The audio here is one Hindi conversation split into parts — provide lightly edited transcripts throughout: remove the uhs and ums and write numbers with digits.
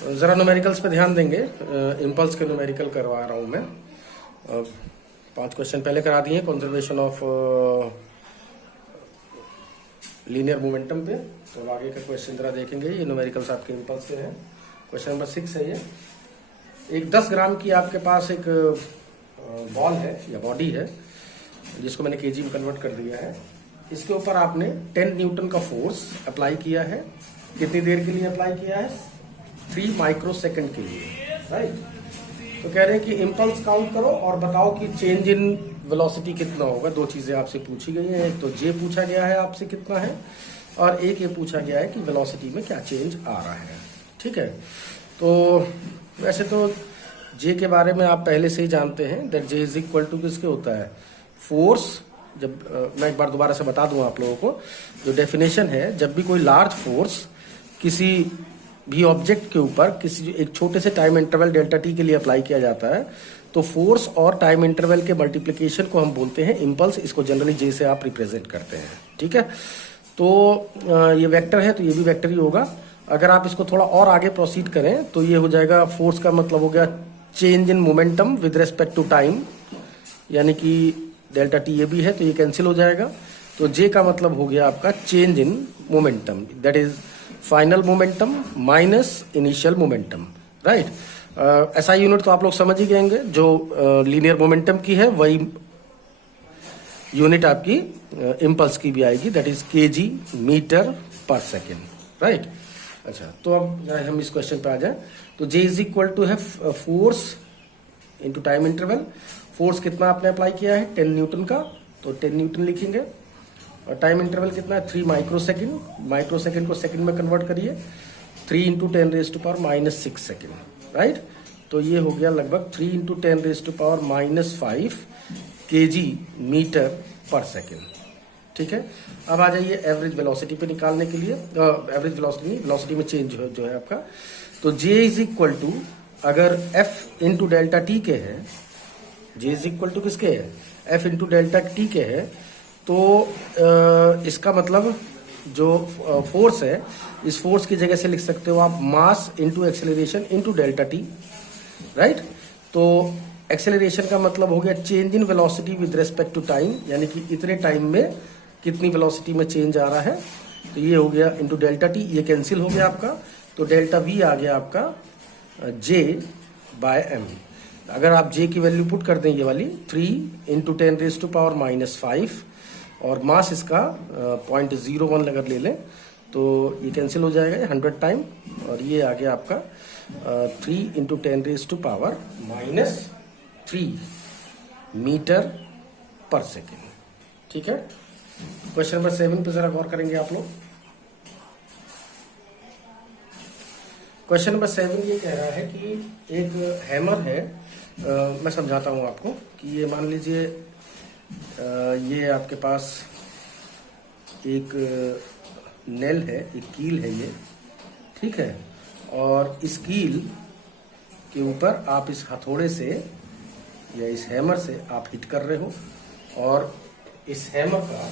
ज़रा न्यूमेरिकल्स पे ध्यान देंगे। इम्पल्स के न्यूमेरिकल करवा रहा हूँ मैं। 5 क्वेश्चन पहले करा दिए कंजर्वेशन ऑफ लीनियर मोमेंटम पे। तो अब आगे का क्वेश्चन ज़रा देखेंगे। ये न्यूमेरिकल्स आपके इम्पल्स के हैं। क्वेश्चन नंबर 6 है ये। एक 10 ग्राम की आपके पास एक बॉल है या बॉडी है, जिसको मैंने केजी में कन्वर्ट कर दिया है। इसके ऊपर आपने 10 न्यूटन का फोर्स अप्लाई किया है। कितनी देर के लिए अप्लाई किया है? 3 माइक्रोसेकंड के लिए, राइट। तो कह रहे हैं कि इम्पल्स काउंट करो और बताओ कि चेंज इन वेलोसिटी कितना होगा। 2 चीजें आपसे पूछी गई हैं। एक तो जे पूछा गया है आपसे कितना है, और एक ये पूछा गया है कि वेलोसिटी में क्या चेंज आ रहा है। ठीक है, तो वैसे तो जे के बारे में आप पहले से ही जानते हैं, that J is equal to किसके होता है? फोर्स। जब मैं एक बार दोबारा से बता दूं आप लोगों को, जो डेफिनेशन है, जब भी कोई लार्ज फोर्स किसी भी ऑब्जेक्ट के ऊपर किसी एक छोटे से टाइम इंटरवल डेल्टा टी के लिए अप्लाई किया जाता है, तो फोर्स और टाइम इंटरवल के मल्टीप्लिकेशन को हम बोलते हैं इम्पल्स। इसको जनरली जे से आप रिप्रेजेंट करते हैं। ठीक है, तो ये वेक्टर है तो ये भी वेक्टर ही होगा। अगर आप इसको थोड़ा और आगे प्रोसीड करें तो ये हो जाएगा, फोर्स का मतलब हो गया change in momentum with respect to time, यानी कि डेल्टा टी ये भी है तो ये कैंसिल हो जाएगा। तो जे का मतलब हो गया आपका change in momentum, that is final momentum minus initial momentum, right. ऐसा यूनिट तो आप लोग समझ ही गएंगे, जो लीनियर मोमेंटम की है वही यूनिट आपकी इम्पल्स की भी आएगी, दैट इज केजी मीटर पर सेकेंड, राइट। अच्छा, तो अब हम इस क्वेश्चन पे आ जाए। तो जे इज इक्वल टू है force into time interval. Force कितना आपने अप्लाई किया है? 10 न्यूटन का, तो 10 न्यूटन लिखेंगे। और टाइम इंटरवल कितना है? 3 माइक्रोसेकंड। माइक्रोसेकंड को सेकंड में कन्वर्ट करिए, 3 इंटू 10⁻⁻6 सेकेंड, राइट। तो ये हो गया लगभग 3 इंटू 10⁻⁻5 केजी मीटर पर सेकेंड। ठीक है, अब आ जाइए एवरेज वेलोसिटी पे निकालने के लिए। एवरेज वेलोसिटी नहीं, वेलोसिटी में चेंज जो है आपका। तो जे इज इक्वल टू, अगर एफ इंटू डेल्टा टी के है, जे इज इक्वल टू किसके है? एफ इंटू डेल्टा टी के है, तो इसका मतलब जो फोर्स है, इस फोर्स की जगह से लिख सकते हो आप mass into acceleration into delta T, right. तो एक्सेलरेशन का मतलब हो गया change in velocity with respect to time, यानी कि इतने टाइम में कितनी वेलोसिटी में चेंज आ रहा है। तो ये हो गया इंटू डेल्टा टी, ये कैंसिल हो गया आपका। तो डेल्टा वी आ गया आपका जे बाय एम। अगर आप जे की वैल्यू पुट कर दें, ये वाली 3 इंटू 10⁻⁻5, और मास इसका 0.01 अगर ले लें तो ये कैंसिल हो जाएगा 100 टाइम, और ये आ गया आपका 3 इंटू 10⁻³ मीटर पर सेकेंड। ठीक है, क्वेश्चन नंबर 7 पे जरा गौर करेंगे आप लोग। क्वेश्चन नंबर 7 ये कह रहा है कि एक हैमर है। मैं समझाता हूँ आपको कि ये मान लीजिए ये आपके पास एक नेल है, एक कील है ये, ठीक है। और इस कील के ऊपर आप इस हथौड़े से या इस हैमर से आप हिट कर रहे हो, और इस हैमर का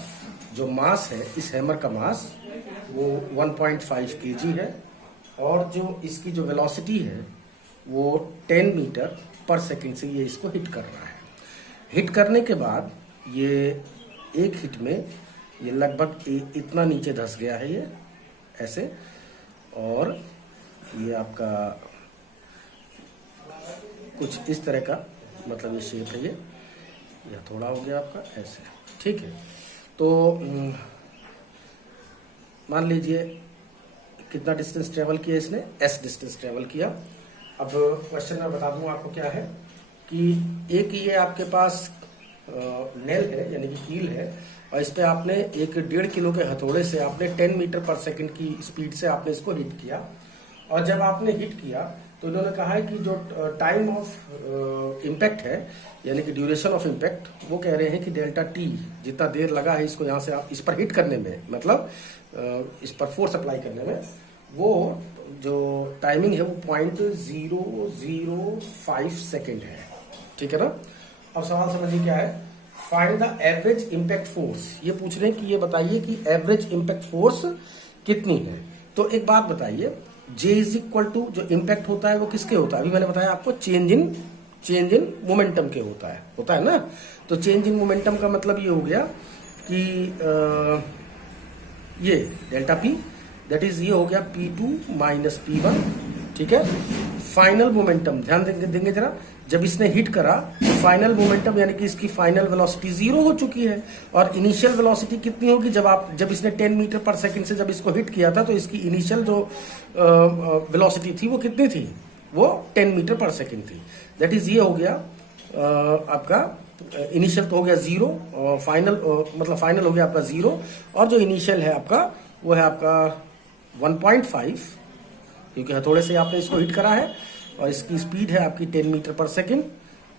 जो मास है, इस हैमर का मास वो 1.5 केजी है, और जो इसकी जो वेलोसिटी है वो 10 मीटर पर सेकंड से ये इसको हिट कर रहा है। हिट करने के बाद ये एक हिट में ये लगभग इतना नीचे धंस गया है, ये ऐसे, और ये आपका कुछ इस तरह का, मतलब ये शेप है, ये थोड़ा हो गया आपका ऐसे, ठीक है। तो मान लीजिए कितना डिस्टेंस ट्रेवल किया इसने? s डिस्टेंस ट्रेवल किया। अब क्वेश्चन में बता दूं आपको क्या है कि एक ये आपके पास नेल है, यानी कि कील है, और इस पे आपने एक 1.5 किलो के हथौड़े से आपने 10 मीटर पर सेकंड की स्पीड से आपने इसको हिट किया। और जब आपने हिट किया तो इन्होंने कहा है कि जो टाइम ऑफ इम्पैक्ट है, यानी कि ड्यूरेशन ऑफ इम्पैक्ट, वो कह रहे हैं कि डेल्टा टी, जितना देर लगा है इसको यहाँ से आप इस पर हिट करने में, मतलब इस पर फोर्स अप्लाई करने में, वो जो टाइमिंग है वो 0.005 सेकेंड है। ठीक है ना। अब सवाल समझिए क्या है, find the average impact force. ये पूछ रहे हैं कि ये बताइए कि एवरेज इम्पैक्ट फोर्स कितनी है। तो एक बात बताइए जे इज इक्वल टू जो इम्पैक्ट होता है वो किसके होता है, अभी मैंने बताया आपको चेंज इन मोमेंटम के होता है ना। तो चेंज इन मोमेंटम का मतलब ये हो गया कि ये डेल्टा पी दैट इज ये हो गया P2 माइनस P1, ठीक है। फाइनल मोमेंटम ध्यान देंगे जरा, जब इसने हिट करा फाइनल मोमेंटम यानी कि इसकी फाइनल वेलोसिटी 0 हो चुकी है, और इनिशियल वेलोसिटी कितनी होगी जब इसने 10 मीटर पर सेकंड से जब इसको हिट किया था तो इसकी इनिशियल जो वेलोसिटी थी वो कितनी थी, वो 10 मीटर पर सेकंड थी। दैट इज ये हो गया आपका इनिशियल तो हो गया 0 और फाइनल मतलब फाइनल हो गया आपका 0, और जो इनिशियल है आपका वो है आपका 1.5, क्योंकि हथौड़े से आपने इसको हिट करा है, और इसकी स्पीड है आपकी 10 मीटर पर सेकंड।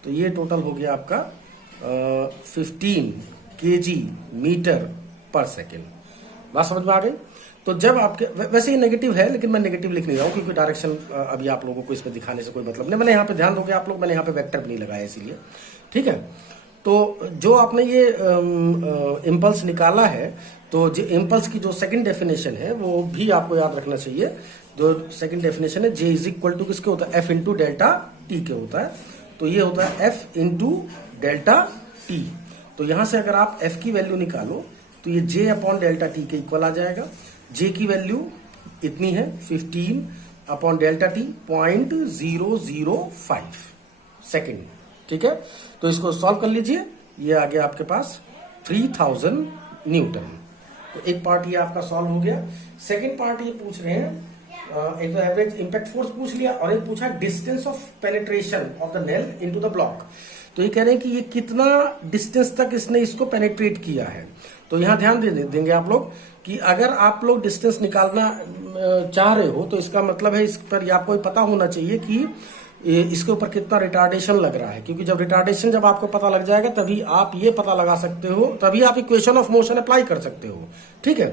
तो ये टोटल हो गया आपका 15 kg मीटर पर सेकंड। बात समझ में आ गई। तो जब आपके वैसे ये नेगेटिव है, लेकिन मैं नेगेटिव लिख नहीं रहा हूँ क्योंकि डायरेक्शन अभी आप लोगों को इसमें दिखाने से कोई मतलब नहीं। मैंने यहाँ पे ध्यान दोगे आप लोग, मैंने यहाँ पे वेक्टर भी नहीं लगाया इसीलिए, ठीक है। तो जो आपने ये इम्पल्स निकाला है, तो जो इम्पल्स की जो सेकंड डेफिनेशन है वो भी आपको याद रखना चाहिए। जो सेकंड डेफिनेशन है जे इज इक्वल टू किसके होता है, एफ इंटू डेल्टा टी के होता है। तो ये होता है एफ इंटू डेल्टा टी। तो यहां से अगर आप एफ की वैल्यू निकालो तो ये जे अपॉन डेल्टा टी के इक्वल आ जाएगा। जे की वैल्यू इतनी है 15 अपॉन डेल्टा टी 0.005 सेकेंड, ठीक है। तो इसको सॉल्व कर लीजिए, ये आ गया आपके पास 3000 न्यूटन। तो एक पार्ट ये आपका सॉल्व हो गया। सेकंड पार्ट ये पूछ रहे हैं, एक तो एवरेज इंपैक्ट फोर्स पूछ लिया, और एक पूछा distance of penetration of the nail into the block. तो ये कह रहे हैं कि ये कितना डिस्टेंस तक इसने इसको पेनिट्रेट किया है। तो यहां ध्यान देंगे आप लोग कि अगर आप लोग डिस्टेंस निकालना चाह रहे हो तो इसका मतलब है इस पर ये आपको पता होना चाहिए कि इसके ऊपर कितना रिटार्डेशन लग रहा है, क्योंकि जब रिटार्डेशन जब आपको पता लग जाएगा तभी आप ये पता लगा सकते हो, तभी आप इक्वेशन ऑफ मोशन अप्लाई कर सकते हो, ठीक है।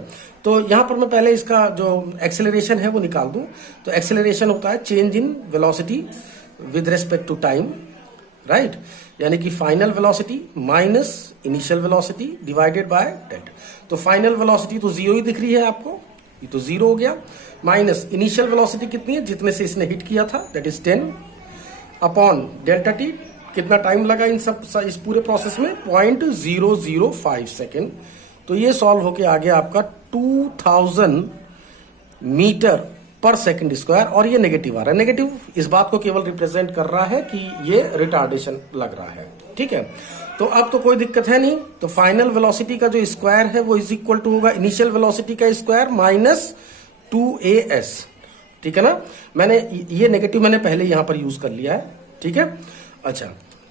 तो यहां पर मैं पहले इसका जो एक्सेलरेशन है वो निकाल दूं। तो एक्सेलरेशन होता है change in velocity with respect to time, right, यानी कि final velocity minus initial velocity divided by delta. तो फाइनल वेलोसिटी तो 0 ही दिख रही है आपको, ये तो 0 हो गया, माइनस इनिशियल वेलोसिटी कितनी है जितने से इसने हिट किया था, that is 10 upon delta T. कितना टाइम लगा इन सब इस पूरे प्रोसेस में, 0.005 सेकेंड। तो ये सॉल्व होके आ गया आपका 2000 मीटर पर सेकंड स्क्वायर, और ये नेगेटिव आ रहा है। नेगेटिव इस बात को केवल रिप्रेजेंट कर रहा है कि ये रिटार्डेशन लग रहा है, ठीक है। तो अब तो कोई दिक्कत है नहीं। तो फाइनल वेलोसिटी का जो स्क्वायर है वो इज इक्वल टू होगा इनिशियल वेलोसिटी का स्क्वायर माइनस 2as, ठीक है ना। मैंने ये नेगेटिव मैंने पहले यहां पर यूज कर लिया है, ठीक है। अच्छा,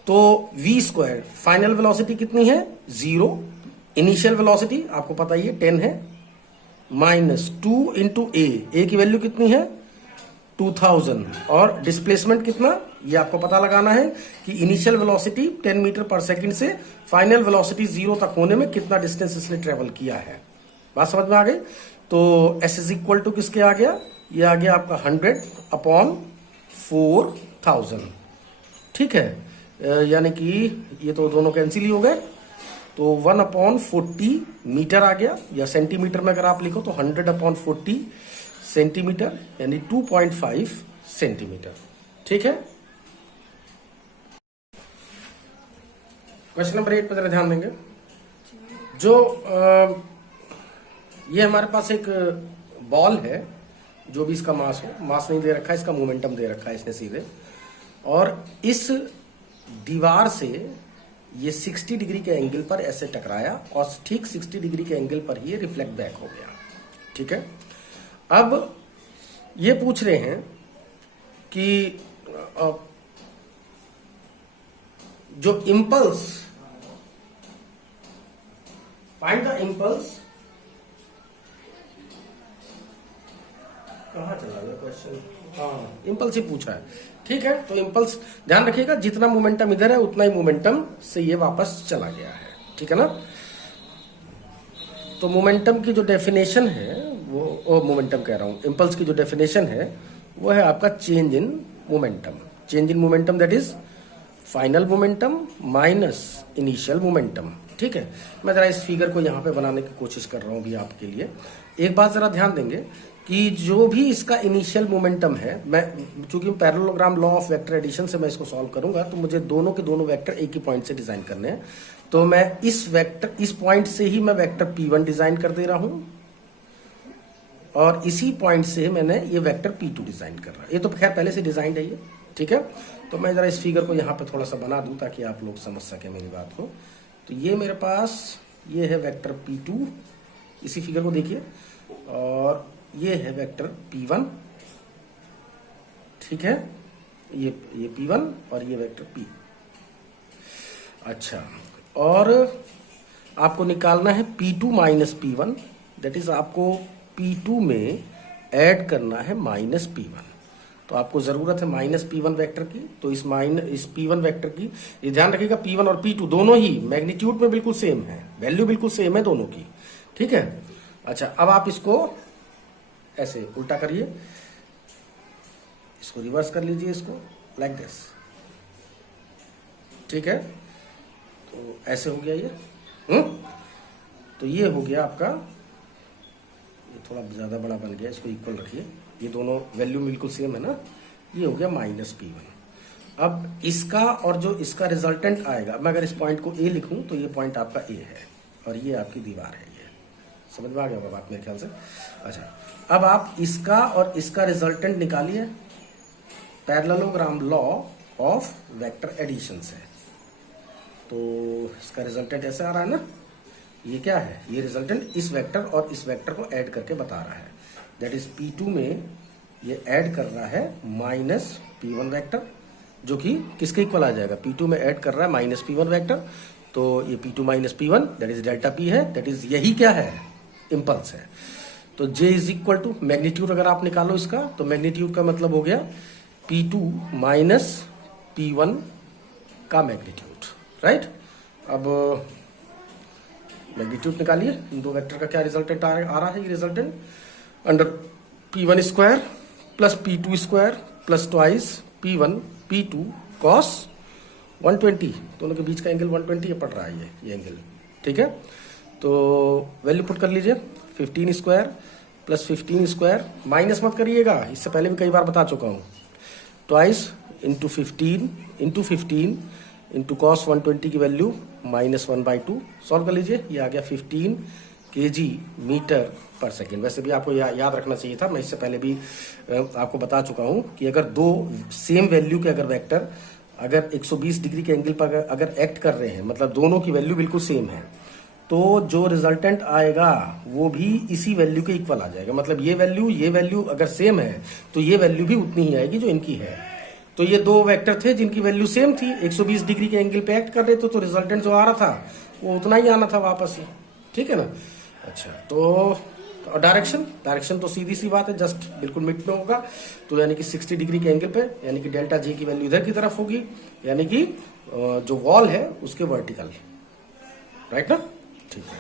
तो v स्क्वायर फाइनल वेलोसिटी कितनी है 0, इनिशियल वेलोसिटी आपको पता ही है 10 है, माइनस 2 इंटू ए की वैल्यू कितनी है 2000, और डिस्प्लेसमेंट कितना ये आपको पता लगाना है कि इनिशियल वेलोसिटी 10 मीटर पर सेकंड से फाइनल वेलोसिटी 0 तक होने में कितना डिस्टेंस इसने ट्रेवल किया है। बात समझ में आ गई। तो S इज इक्वल टू किसके आ गया, ये आ गया आपका 100 अपॉन 4000, ठीक है। यानी कि ये तो दोनों कैंसिल ही हो गए, तो 1 अपॉन 40 मीटर आ गया, या सेंटीमीटर में अगर आप लिखो तो 100 अपॉन 40 सेंटीमीटर, यानी 2.5 सेंटीमीटर, ठीक है। क्वेश्चन नंबर 8 पर जरा ध्यान देंगे। जो ये हमारे पास एक बॉल है, जो भी इसका मास हो, मास नहीं दे रखा है, इसका मोमेंटम दे रखा है इसने सीधे, और इस दीवार से ये 60 डिग्री के एंगल पर ऐसे टकराया, और ठीक 60 डिग्री के एंगल पर ही रिफ्लेक्ट बैक हो गया, ठीक है। अब ये पूछ रहे हैं कि जो इम्पल्स, फाइंड द इम्पल्स, कहाँ चला गया क्वेश्चन, हाँ इम्पल्स ही पूछा है, ठीक है। तो इम्पल्स ध्यान रखिएगा, जितना मोमेंटम इधर है उतना ही मोमेंटम से ये वापस चला गया है, ठीक है ना। तो मोमेंटम की जो डेफिनेशन है वो मोमेंटम कह रहा हूं, इम्पल्स की जो डेफिनेशन है वो है आपका change in momentum. Change in momentum that is final momentum minus initial momentum, ठीक है। मैं जरा इस फिगर को यहाँ पे बनाने की कोशिश कर रहा हूँ भी आपके लिए। एक बात जरा ध्यान देंगे कि जो भी इसका इनिशियल मोमेंटम है, मैं चूंकि parallelogram law of vector addition से मैं इसको सॉल्व करूंगा, तो मुझे दोनों के दोनों वेक्टर एक ही पॉइंट से डिजाइन करने हैं। तो मैं इस पॉइंट से ही मैं वेक्टर P1 डिजाइन कर दे रहा हूं, और इसी पॉइंट से मैंने ये वेक्टर P2 डिजाइन कर रहा है। ये तो खैर पहले से डिजाइन है ये, ठीक है। तो मैं जरा इस फिगर को यहाँ पे थोड़ा सा बना दूं ताकि आप लोग समझ सके मेरी बात को। तो ये मेरे पास ये है वेक्टर P2, इसी फिगर को देखिए, और ये है वेक्टर P1, ठीक है। ये P1 और ये वेक्टर P। अच्छा, और आपको निकालना है P2 minus P1, that is आपको P2 में ऐड करना है माइनस P1। तो आपको जरूरत है माइनस P1 वेक्टर की। तो इस P1 वेक्टर की, ये ध्यान रखिएगा P1 और P2 दोनों ही मैग्नीट्यूड में बिल्कुल सेम है, वैल्यू बिल्कुल सेम है दोनों की, ठीक है। अच्छा, अब आप इसको ऐसे उल्टा करिए, इसको रिवर्स कर लीजिए, इसको लाइक दिस, ठीक है। तो ऐसे हो गया ये, तो ये हो गया आपका, ये थोड़ा ज्यादा बड़ा बन गया, इसको इक्वल रखिए, ये दोनों वैल्यू बिल्कुल सेम है ना। ये हो गया माइनस P1। अब इसका और जो इसका रिजल्टेंट आएगा, मैं अगर इस पॉइंट को A लिखूं तो ये पॉइंट आपका A है और ये आपकी दीवार है। ये समझ में आ गया बात मेरे ख्याल से। अच्छा, अब आप इसका और इसका रिजल्टेंट निकालिए parallelogram law of vector addition से। तो इसका रिजल्टेंट ऐसे आ रहा है ना, ये क्या है, ये रिजल्टेंट इस वेक्टर और इस वेक्टर को ऐड करके बता रहा है। दैट इज P2 में ये ऐड कर रहा है माइनस P1 वेक्टर, जो कि किसके इक्वल आ जाएगा, P2 में ऐड कर रहा है माइनस P1 वेक्टर। तो ये P2 minus P1 that is delta P है, दैट इज यही क्या है, इम्पल्स है। तो J is equal to magnitude अगर आप निकालो इसका, तो मैग्नीट्यूड का मतलब हो गया P2 माइनस P1 का मैग्नीट्यूड, राइट। अब मैग्नीट्यूड निकालिए, इन दो वेक्टर का क्या रिजल्टेंट आ रहा है, ये resultant under P1 square plus P2 square plus twice P1 P2 cos 120, दोनों के बीच का एंगल 120 पड़ रहा है ये एंगल, ठीक है। तो वैल्यू पुट कर लीजिए, 15 स्क्वायर प्लस 15 स्क्वायर, माइनस मत करिएगा, इससे पहले भी कई बार बता चुका हूँ, ट्वाइस इंटू 15 इंटू कॉस 120 की वैल्यू माइनस 1/2। सॉल्व कर लीजिए, ये आ गया 15 kg मीटर पर सेकेंड। वैसे भी आपको याद रखना चाहिए था, मैं इससे पहले भी आपको बता चुका हूं कि अगर दो सेम वैल्यू के अगर वेक्टर अगर 120 डिग्री के एंगल पर अगर एक्ट कर रहे हैं, मतलब दोनों की वैल्यू बिल्कुल सेम है, तो जो रिजल्टेंट आएगा वो भी इसी वैल्यू के इक्वल आ जाएगा। मतलब ये वैल्यू अगर सेम है तो ये वैल्यू भी उतनी ही आएगी जो इनकी है। तो ये दो वेक्टर थे जिनकी वैल्यू सेम थी, 120 डिग्री के एंगल पे एक्ट कर रहे थे, तो रिजल्टेंट जो आ रहा था वो उतना ही आना था वापस ही, ठीक है ना। अच्छा, तो डायरेक्शन तो सीधी सी बात है, जस्ट बिल्कुल मिड में होगा। तो यानी कि 60 डिग्री के एंगल पे, यानी कि डेल्टा J की वैल्यू इधर की तरफ होगी, यानी कि जो वॉल है उसके वर्टिकल, राइट ना, ठीक है।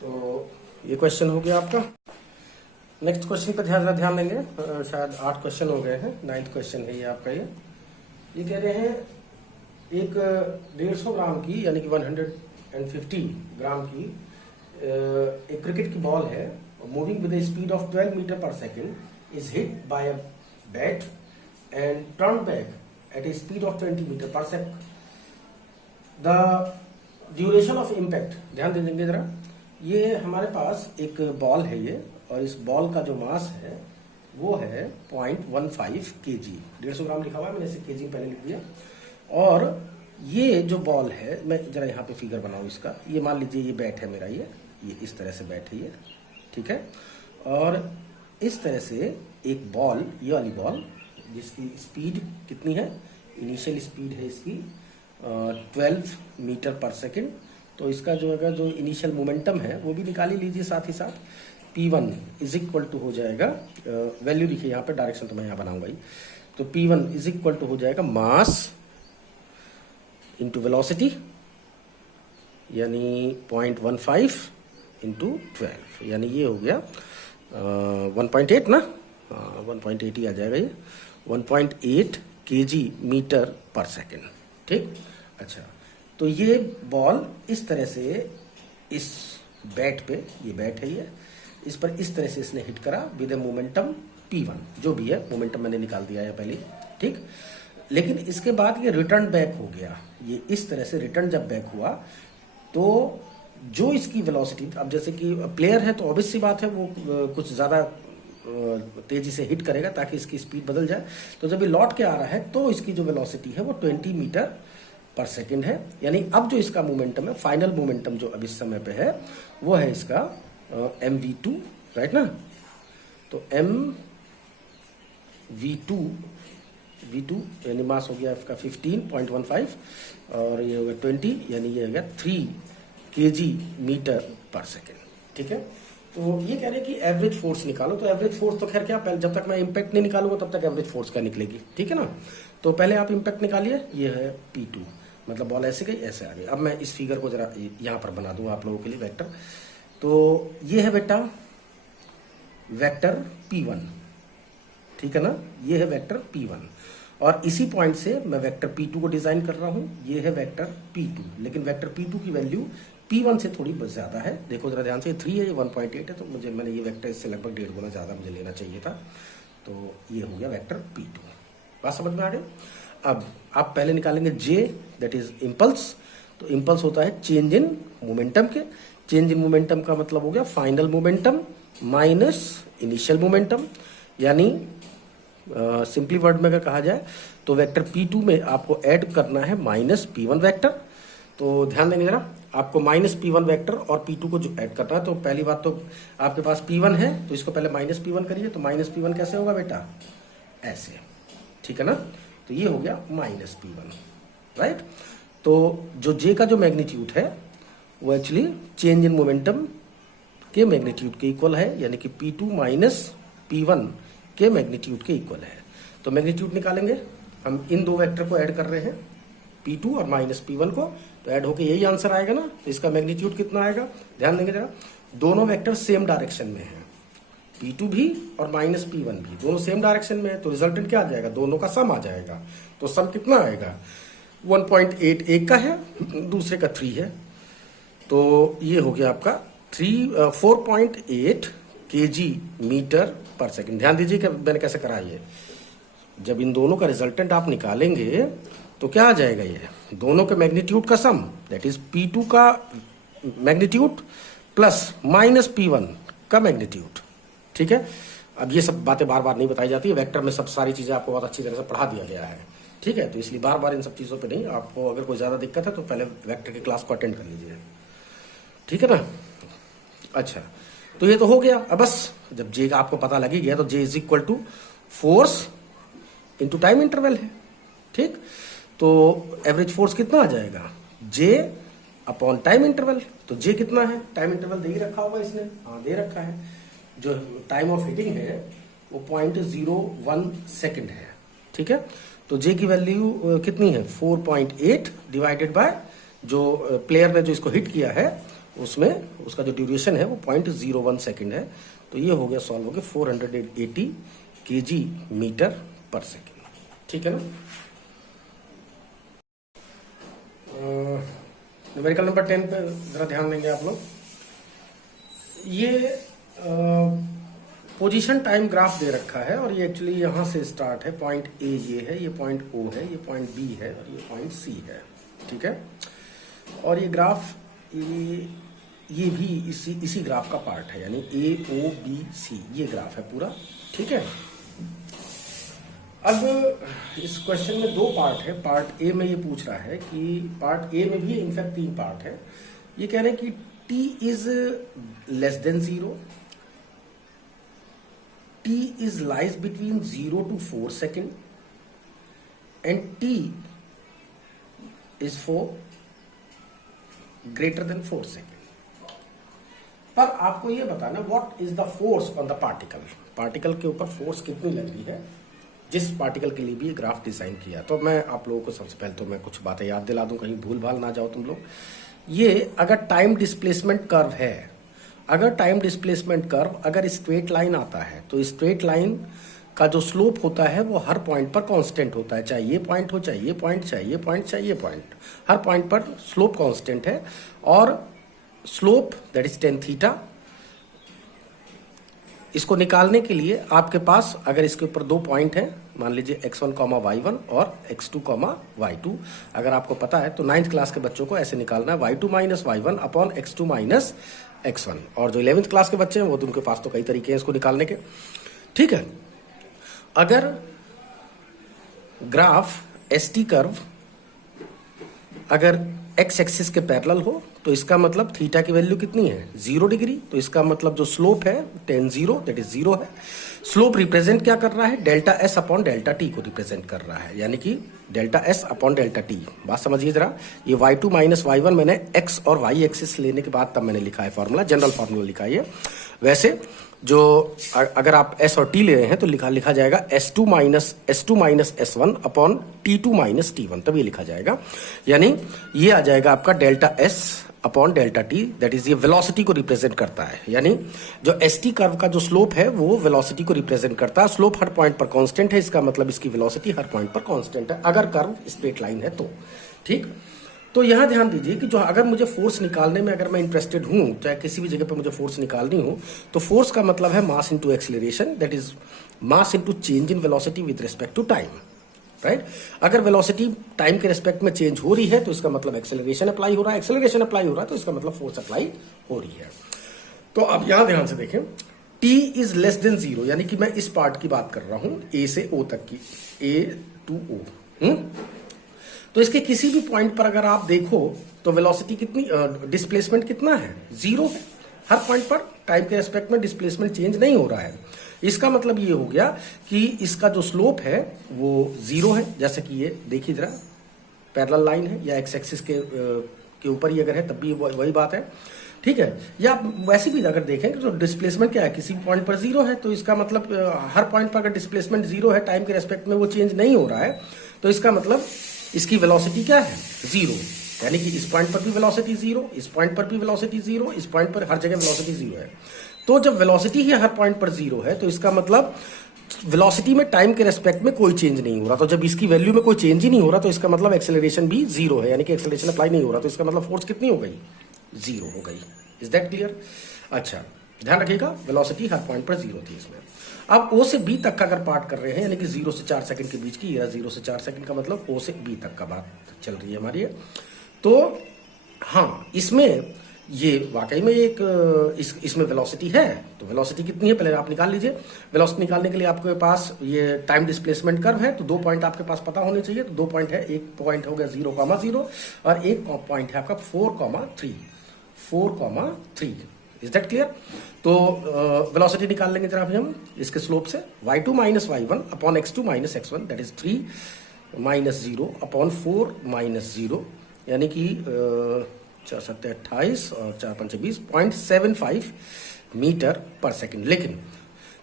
तो ये क्वेश्चन हो गया आपका। नेक्स्ट क्वेश्चन पे ध्यान देंगे, शायद 8 क्वेश्चन हो गए हैं, 9th क्वेश्चन है ये आपका। ये कह रहे हैं एक 150 ग्राम की यानी कि 150 ग्राम की एक क्रिकेट की बॉल है, moving with speed of 12 meter पर second, is hit by a bat and turn back at a speed of 20 meter पर second. The duration of impact, ध्यान दे देंगे जरा, ये हमारे पास एक बॉल है ये, और इस बॉल का जो मास है वो है 0.15 kg। 150 ग्राम लिखा हुआ है, मैंने इसे kg पहले लिख दिया। और ये जो बॉल है, मैं जरा यहाँ पे फिगर बनाऊं इसका, ये मान लीजिए ये बैट है मेरा, ये इस तरह से बैट है ये, ठीक है। और इस तरह से एक बॉल, ये वाली बॉल जिसकी स्पीड कितनी है, इनिशियल स्पीड है इसकी 12 मीटर पर सेकेंड। तो इसका जो अगर जो इनिशियल मोमेंटम है वो भी निकाल ही लीजिए साथ ही साथ। P1 इज इक्वल टू हो जाएगा, वैल्यू लिखिए यहाँ पे, डायरेक्शन तो मैं यहाँ बनाऊंगा ही। तो P1 इज इक्वल टू हो जाएगा मास इंटू वेलोसिटी, यानी 0.15 इंटू 12, यानी ये हो गया 1.8 ना, 1.8 ही आ जाएगा ये, 1.8 kg मीटर पर सेकेंड, ठीक। अच्छा, तो ये बॉल इस तरह से इस बैट पे, ये बैट है ये, इस पर इस तरह से इसने हिट करा विद ए मोमेंटम P1, जो भी है मोमेंटम मैंने निकाल दिया है पहले, ठीक। लेकिन इसके बाद ये रिटर्न बैक हो गया, ये इस तरह से रिटर्न जब बैक हुआ तो जो इसकी वेलोसिटी, अब जैसे कि प्लेयर है तो ऑब्वियस सी बात है वो कुछ ज़्यादा तेजी से हिट करेगा ताकि इसकी स्पीड बदल जाए। तो जब ये लौट के आ रहा है तो इसकी जो वेलोसिटी है वो 20 मीटर पर सेकेंड है। यानी अब जो इसका मोमेंटम है, फाइनल मोमेंटम जो अब इस समय पे है वो है इसका mv2, राइट ना। तो v2 यानी मास हो गया इसका 15.15 और ये हो गया 20, यानी ये हो गया 3 kg मीटर पर सेकेंड, ठीक है। तो ये कह रहे हैं कि एवरेज फोर्स निकालो। तो एवरेज फोर्स तो खैर क्या, पहले जब तक मैं इम्पैक्ट नहीं निकालूंगा तब तक एवरेज फोर्स का निकलेगी, ठीक है ना। तो पहले आप इम्पैक्ट निकालिए, ये है P2, मतलब बॉल ऐसे गई ऐसे आ गई। अब मैं इस फिगर को जरा यहाँ पर बना दूंगा आप लोगों के लिए वेक्टर। तो ये है बेटा वेक्टर P1, ठीक है ना, ये है वेक्टर P1 और इसी पॉइंट से मैं वेक्टर P2 को डिजाइन कर रहा हूं। ये है वेक्टर P2, लेकिन वेक्टर P2 की वैल्यू P1 से थोड़ी ज्यादा है। देखो जरा ध्यान से, 3 है, ये 1.8 है, तो मैंने ये वेक्टर इससे लगभग 1.5 गुना ज्यादा मुझे लेना चाहिए था। तो ये हो गया वेक्टर P2, बात समझ में आ गई। अब आप पहले निकालेंगे J, दैट इज इम्पल्स। तो इम्पल्स होता है चेंज इन मोमेंटम के, चेंज इन मोमेंटम का मतलब हो गया final momentum minus initial momentum. यानी सिंपली वर्ड में अगर कहा जाए तो वेक्टर P2 में आपको ऐड करना है माइनस P1 वेक्टर। तो ध्यान देंगे जरा, आपको माइनस P1 वेक्टर और P2 को जो ऐड करना है। तो पहली बात तो आपके पास P1 है तो इसको पहले माइनस P1 करिए। तो माइनस P1 कैसे होगा बेटा, ऐसे, ठीक है ना। तो ये हो गया माइनस P1, राइट। तो जो J का जो मैग्नीट्यूड है वो एक्चुअली चेंज इन मोमेंटम के मैग्नीट्यूड के इक्वल है, यानी कि P2 माइनस P1 के मैग्नीट्यूड के इक्वल है। तो मैग्नीट्यूड निकालेंगे हम, इन दो वेक्टर को ऐड कर रहे हैं P2 और माइनस P1 को, तो ऐड होके यही आंसर आएगा ना। तो इसका मैग्नीट्यूड कितना आएगा, ध्यान देंगे जरा, दोनों वेक्टर सेम डायरेक्शन में है, P2 भी और माइनस P1 भी दोनों सेम डायरेक्शन में है। तो रिजल्टेंट क्या आ जाएगा, दोनों का सम आ जाएगा। तो सम कितना आएगा, 1.8 एक का है, दूसरे का 3 है। तो ये हो गया आपका 4.8 kg मीटर पर सेकेंड। ध्यान दीजिए कि मैंने कैसे करा ये, जब इन दोनों का रिजल्टेंट आप निकालेंगे तो क्या आ जाएगा, ये दोनों के मैग्नीट्यूड का सम, दैट इज P2 का मैग्नीट्यूड प्लस माइनस P1 का मैग्नीट्यूड, ठीक है। अब ये सब बातें बार बार नहीं बताई जाती है, वेक्टर में सब सारी चीजें आपको बहुत अच्छी तरह से पढ़ा दिया गया है, ठीक है। तो इसलिए बार बार इन सब चीजों पे नहीं, आपको अगर कोई ज्यादा दिक्कत है तो पहले वेक्टर की क्लास को अटेंड कर लीजिए, ठीक है ना। अच्छा, तो ये तो हो गया। अब बस जब J का आपको पता लगी गया तो J is equal to force into time interval है, ठीक। तो एवरेज फोर्स कितना आ जाएगा, J अपॉन टाइम इंटरवल। तो J कितना है, टाइम इंटरवल दे ही रखा होगा इसने, हाँ दे रखा है। जो टाइम ऑफ हिटिंग है वो 0.01 सेकेंड है, ठीक है। तो J की वैल्यू कितनी है, 4.8 डिवाइडेड बाय जो प्लेयर ने जो इसको हिट किया है उसमें उसका जो ड्यूरेशन है वो 0.01 सेकेंड है। तो ये हो गया, सॉल्व हो गया 480 kg मीटर पर सेकेंड, ठीक है ना। न्यूमेरिकल नंबर 10 पे जरा ध्यान देंगे आप लोग। ये पोजीशन टाइम ग्राफ दे रखा है और ये एक्चुअली यहाँ से स्टार्ट है, पॉइंट A ये है, ये पॉइंट O है, ये पॉइंट B है और ये पॉइंट C है, ठीक है। और ये ग्राफ ये भी इसी ग्राफ का पार्ट है, यानी AOBC ये ग्राफ है पूरा, ठीक है। अब इस क्वेश्चन में दो पार्ट है। पार्ट ए में ये पूछ रहा है कि पार्ट ए में भी इनफैक्ट 3 पार्ट है। ये कह रहे हैं कि t is less than 0, t is lies between 0 to 4 second and t is for greater than 4 second. पर आपको ये बताना what is the force on the particle, particle के ऊपर फोर्स कितनी लग रही है जिस पार्टिकल के लिए भी ये ग्राफ डिजाइन किया। तो मैं आप लोगों को सबसे पहले तो मैं कुछ बातें याद दिला दूं, कहीं भूल भाल ना जाओ तुम लोग। ये अगर टाइम डिस्प्लेसमेंट कर्व है, अगर टाइम डिस्प्लेसमेंट कर्व अगर स्ट्रेट लाइन आता है तो स्ट्रेट लाइन का जो स्लोप होता है वो हर पॉइंट पर कांस्टेंट होता है, चाहे ये पॉइंट हो, चाहे ये पॉइंट, चाहे ये पॉइंट, चाहे ये पॉइंट, हर पॉइंट पर स्लोप कांस्टेंट है। और slope that is tan theta इसको निकालने के लिए आपके पास अगर इसके ऊपर दो पॉइंट हैं, मान लीजिए x1, y1 और x2, y2, अगर आपको पता है तो 9th क्लास के बच्चों को ऐसे निकालना है y2 minus y1 upon x2 minus x1। और जो 11th क्लास के बच्चे हैं वो तो उनके पास तो कई तरीके हैं इसको निकालने के। ठीक है, अगर ग्राफ ST कर्व अगर x एक्सिस के पैरेलल हो तो इसका मतलब थीटा की वैल्यू कितनी है, 0 डिग्री। तो इसका मतलब जो स्लोप है tan 0 दैट इज 0 है। स्लोप रिप्रेजेंट क्या कर रहा है, delta S upon delta T को रिप्रेजेंट कर रहा है, यानी कि delta S upon delta T. बात समझिए जरा, ये y2 माइनस y1 मैंने x और y एक्सिस लेने के बाद तब मैंने लिखा है फॉर्मूला, जनरल फॉर्मूला लिखा है। वैसे जो अगर आप S और T ले रहे हैं तो लिखा जाएगा S2 minus S1 upon T2 minus T1, तब ये लिखा जाएगा। यानी ये आ जाएगा आपका delta S upon delta T, that is ये वेलोसिटी को रिप्रेजेंट करता है। यानी जो ST कर्व का जो स्लोप है वो वेलोसिटी को रिप्रेजेंट करता है। स्लोप हर पॉइंट पर कांस्टेंट है, इसका मतलब इसकी वेलोसिटी हर पॉइंट पर कांस्टेंट है अगर कर्व स्ट्रेट लाइन है तो। ठीक, तो यहां ध्यान दीजिए कि जो अगर मुझे फोर्स निकालने में अगर मैं इंटरेस्टेड हूं, चाहे किसी भी जगह पर मुझे फोर्स निकालनी हो, तो फोर्स का मतलब है mass into acceleration, that is mass into change in velocity with respect to time, right. अगर वेलोसिटी टाइम के रिस्पेक्ट में चेंज हो रही है तो इसका मतलब एक्सेलरेशन अप्लाई हो रहा है, एक्सेलरेशन अप्लाई हो रहा है तो इसका मतलब फोर्स अप्लाई हो रही है। तो अब यहां ध्यान से देखें, t इज लेस देन 0, यानी कि मैं इस पार्ट की बात कर रहा हूं A से O तक की, A to O। तो इसके किसी भी पॉइंट पर अगर आप देखो तो वेलोसिटी कितनी, डिस्प्लेसमेंट कितना है, 0 है। हर पॉइंट पर टाइम के रेस्पेक्ट में डिस्प्लेसमेंट चेंज नहीं हो रहा है। इसका मतलब ये हो गया कि इसका जो स्लोप है वो 0 है, जैसे कि ये देखिए जरा पैरेलल लाइन है या एक्स एक्सिस के ऊपर ही अगर है तब भी वही बात है। ठीक है, या वैसे भी अगर देखें तो डिस्प्लेसमेंट क्या है, किसी पॉइंट पर 0 है, तो इसका मतलब हर पॉइंट पर अगर डिस्प्लेसमेंट 0 है, टाइम के रेस्पेक्ट में वो चेंज नहीं हो रहा है, तो इसका मतलब इसकी वेलोसिटी क्या है, 0। यानी कि इस पॉइंट पर भी वेलोसिटी 0, इस पॉइंट पर भी वेलोसिटी 0, इस पॉइंट पर हर जगह वेलोसिटी 0 है। तो जब वेलोसिटी ही हर पॉइंट पर 0 है तो इसका मतलब वेलोसिटी में टाइम के रेस्पेक्ट में कोई चेंज नहीं हो रहा। तो जब इसकी वैल्यू में कोई चेंज ही नहीं हो रहा तो इसका मतलब एक्सेलरेशन भी 0 है, यानी कि एक्सेलरेशन अप्लाई नहीं हो रहा। तो इसका मतलब फोर्स कितनी हो गई, 0 हो गई। Is that clear? अच्छा, ध्यान रखिएगा, वेलोसिटी हर पॉइंट पर 0 थी इसमें। अब O से B तक का अगर पार्ट कर रहे हैं, यानी कि 0 से 4 सेकंड के बीच की, या 0 से 4 सेकंड का मतलब O से B तक का बात चल रही है हमारी। तो हाँ, इसमें ये वाकई में एक इसमें वेलोसिटी है। तो वेलोसिटी कितनी है पहले आप निकाल लीजिए। वेलोसिटी निकालने के लिए आपके पास ये टाइम डिस्प्लेसमेंट कर्व है, तो 2 पॉइंट आपके पास पता होने चाहिए। तो 2 पॉइंट है, एक पॉइंट हो गया 0,0 और एक पॉइंट है आपका 4,3। Is that clear? तो वेलोसिटी निकाल लेंगे जरा अभी हम इसके स्लोप से, y2 minus y1 upon x2 minus x1, that is 3 minus 0 upon 4 minus 0, यानी कि 4 7 28 और 4 5 20.75 मीटर पर सेकंड। लेकिन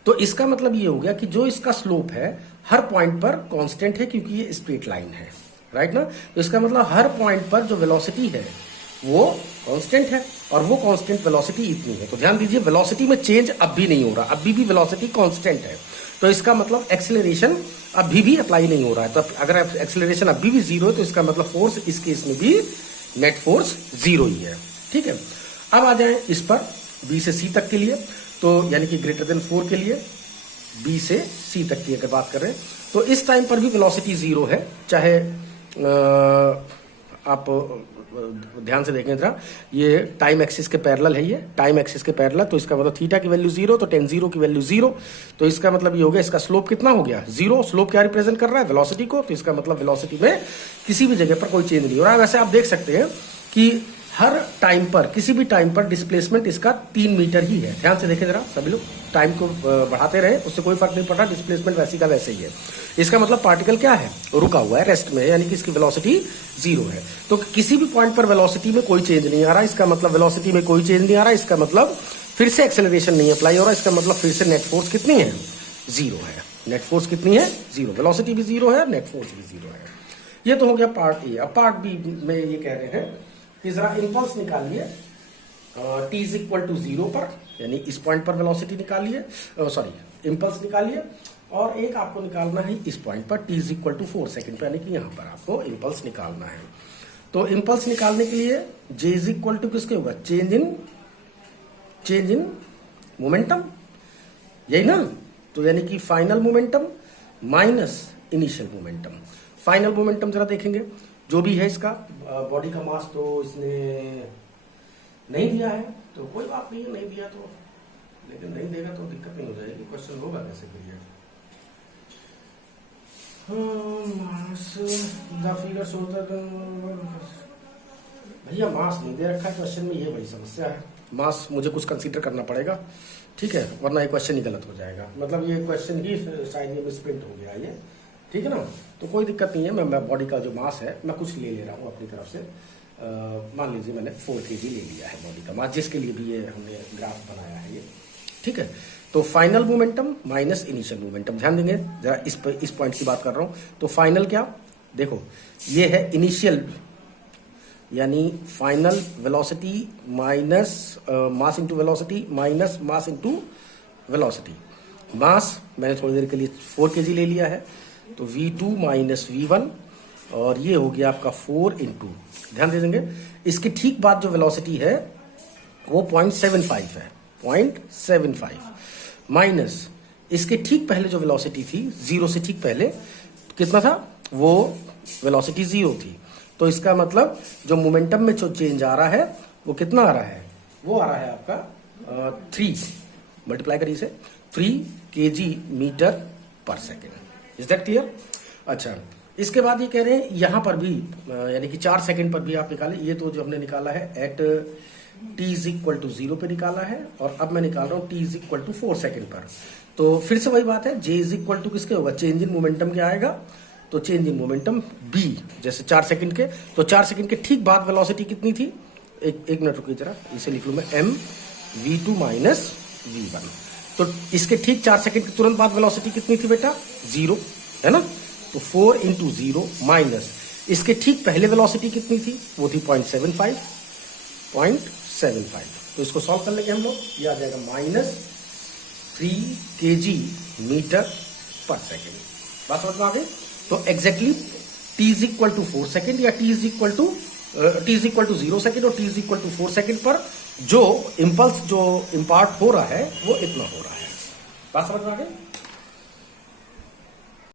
तो इसका मतलब ये हो गया कि जो इसका स्लोप है हर पॉइंट पर कांस्टेंट है, क्योंकि ये स्ट्रेट लाइन है, राइट ना। तो इसका मतलब हर पॉइंट पर जो वेलोसिटी है वो कांस्टेंट है, और वो कांस्टेंट वेलोसिटी इतनी है। तो ध्यान दीजिए, वेलोसिटी में चेंज अब भी नहीं हो रहा, अभी भी वेलोसिटी कांस्टेंट है। तो इसका मतलब एक्सेलरेशन अभी भी अप्लाई नहीं हो रहा है। तो अगर एक्सेलरेशन अभी भी 0 है तो इसका मतलब फोर्स इस केस में भी नेट फोर्स 0 ही है। ठीक है, अब आ जाए इस पर B से C तक के लिए, तो यानी कि ग्रेटर देन 4 के लिए B से C तक की अगर बात करें तो इस टाइम पर भी वेलोसिटी 0 है। चाहे आप ध्यान से देखें जरा, ये टाइम एक्सिस के पैरेलल है, ये टाइम एक्सिस के पैरेलल, तो इसका मतलब थीटा की वैल्यू 0, तो tan 0 की वैल्यू 0। तो इसका मतलब ये हो गया, इसका स्लोप कितना हो गया, 0। स्लोप क्या रिप्रेजेंट कर रहा है, वेलोसिटी को। तो इसका मतलब वेलोसिटी में किसी भी जगह पर कोई चेंज नहीं हो रहा है। वैसे आप देख सकते हैं कि हर टाइम पर, किसी भी टाइम पर डिस्प्लेसमेंट इसका 3 मीटर ही है। ध्यान से देखें जरा सभी लोग, टाइम को बढ़ाते रहे उससे कोई फर्क नहीं पड़ रहा, डिस्प्लेसमेंट वैसी का वैसे ही है। इसका मतलब पार्टिकल क्या है, रुका हुआ है, रेस्ट में है, यानी कि इसकी वेलोसिटी 0 है। तो किसी भी पॉइंट पर वेलोसिटी में कोई चेंज नहीं आ रहा, इसका मतलब वेलोसिटी में कोई चेंज नहीं आ रहा, इसका मतलब फिर से एक्सेलरेशन नहीं अप्लाई हो रहा, इसका मतलब फिर से नेट फोर्स कितनी है, 0 है। नेट फोर्स कितनी है, 0। वेलोसिटी भी 0 है, नेट फोर्स भी 0 है। ये तो हो गया पार्ट ए। अब पार्ट बी में ये कह रहे हैं कि जरा इंपल्स निकालिए t इज इक्वल टू 0 पर, यानी इस पॉइंट पर वेलोसिटी निकालिए, सॉरी इंपल्स निकालिए, और एक आपको निकालना है इस पॉइंट पर t is equal to 4 second पर, यानी कि यहां पर आपको इंपल्स निकालना है। तो इंपल्स निकालने के लिए j इज इक्वल टू किसके होगा, चेंज इन मोमेंटम, यही ना। तो यानी कि final momentum minus initial momentum. Final momentum जरा देखेंगे, जो भी है इसका बॉडी का मास तो इसने नहीं दिया है, तो कोई बात नहीं है, नहीं दिया तो, लेकिन नहीं देगा तो दिक्कत नहीं हो जाएगी। क्वेश्चन होगा कैसे फिर ये, mass the figure shows the, भैया मास नहीं दे रखा है क्वेश्चन में, ये बड़ी समस्या है। मास मुझे कुछ कंसीडर करना पड़ेगा, ठीक है, वरना ये क्वेश्चन ही गलत हो जाएगा। मतलब ये क्वेश्चन ही शायद ये मिसप्रिंट हो गया ये, ठीक है ना। तो कोई दिक्कत नहीं है, मैं बॉडी का जो मास है मैं कुछ ले रहा हूँ अपनी तरफ से। मान लीजिए मैंने 4 kg ले लिया है बॉडी का मास, जिसके लिए भी ये हमने ग्राफ बनाया है ये, ठीक है। तो final momentum minus initial momentum, ध्यान देंगे जरा इस पॉइंट की बात कर रहा हूँ। तो फाइनल क्या, देखो ये है इनिशियल, यानी final velocity minus mass into velocity minus mass into velocity. Mass मैंने थोड़ी देर के लिए 4 kg ले लिया है, तो V2 माइनस V1, और ये हो गया आपका 4 इंटू, ध्यान दे देंगे इसके ठीक बाद जो वेलोसिटी है वो 0.75 है, 0.75 माइनस इसके ठीक पहले जो वेलोसिटी थी, 0 से ठीक पहले कितना था, वो वेलोसिटी 0 थी। तो इसका मतलब जो मोमेंटम में जो चेंज आ रहा है वो कितना आ रहा है, वो आ रहा है आपका 3, मल्टीप्लाई करिए इसे, 3 kg मीटर पर सेकेंड। Is that clear? अच्छा, इसके बाद ये कह रहे हैं यहां पर भी, यानी कि 4 सेकेंड पर भी आप निकालें। ये तो जो हमने निकाला है at t is equal to 0 पे निकाला है, और अब मैं निकाल रहा हूं t is equal to 4 second पर। तो फिर से वही बात है, j इज इक्वल टू किसके होगा, चेंज इन मोमेंटम क्या आएगा, तो चेंज इन मोमेंटम b, जैसे 4 सेकंड के, तो 4 सेकंड के ठीक बाद वेलोसिटी कितनी थी, एक मिनट रुकिए जरा, इसे लिख लूं मैं, m v2 माइनस v1। तो इसके ठीक 4 सेकंड के तुरंत बाद वेलोसिटी कितनी थी बेटा, 0 है ना। तो 4 इंटू 0 माइनस इसके ठीक पहले वेलोसिटी कितनी थी, वो थी 0.75। तो इसको सॉल्व कर लेंगे हम लोग, ये आ जाएगा माइनस 3 kg मीटर पर सेकेंड। बात समझ में आ गई? तो exactly t is equal to 4 second, या t is equal to 0 second और t is equal to 4 second पर जो इम्पल्स जो इम्पार्ट हो रहा है वो इतना हो रहा है। बात समझ में आ गई?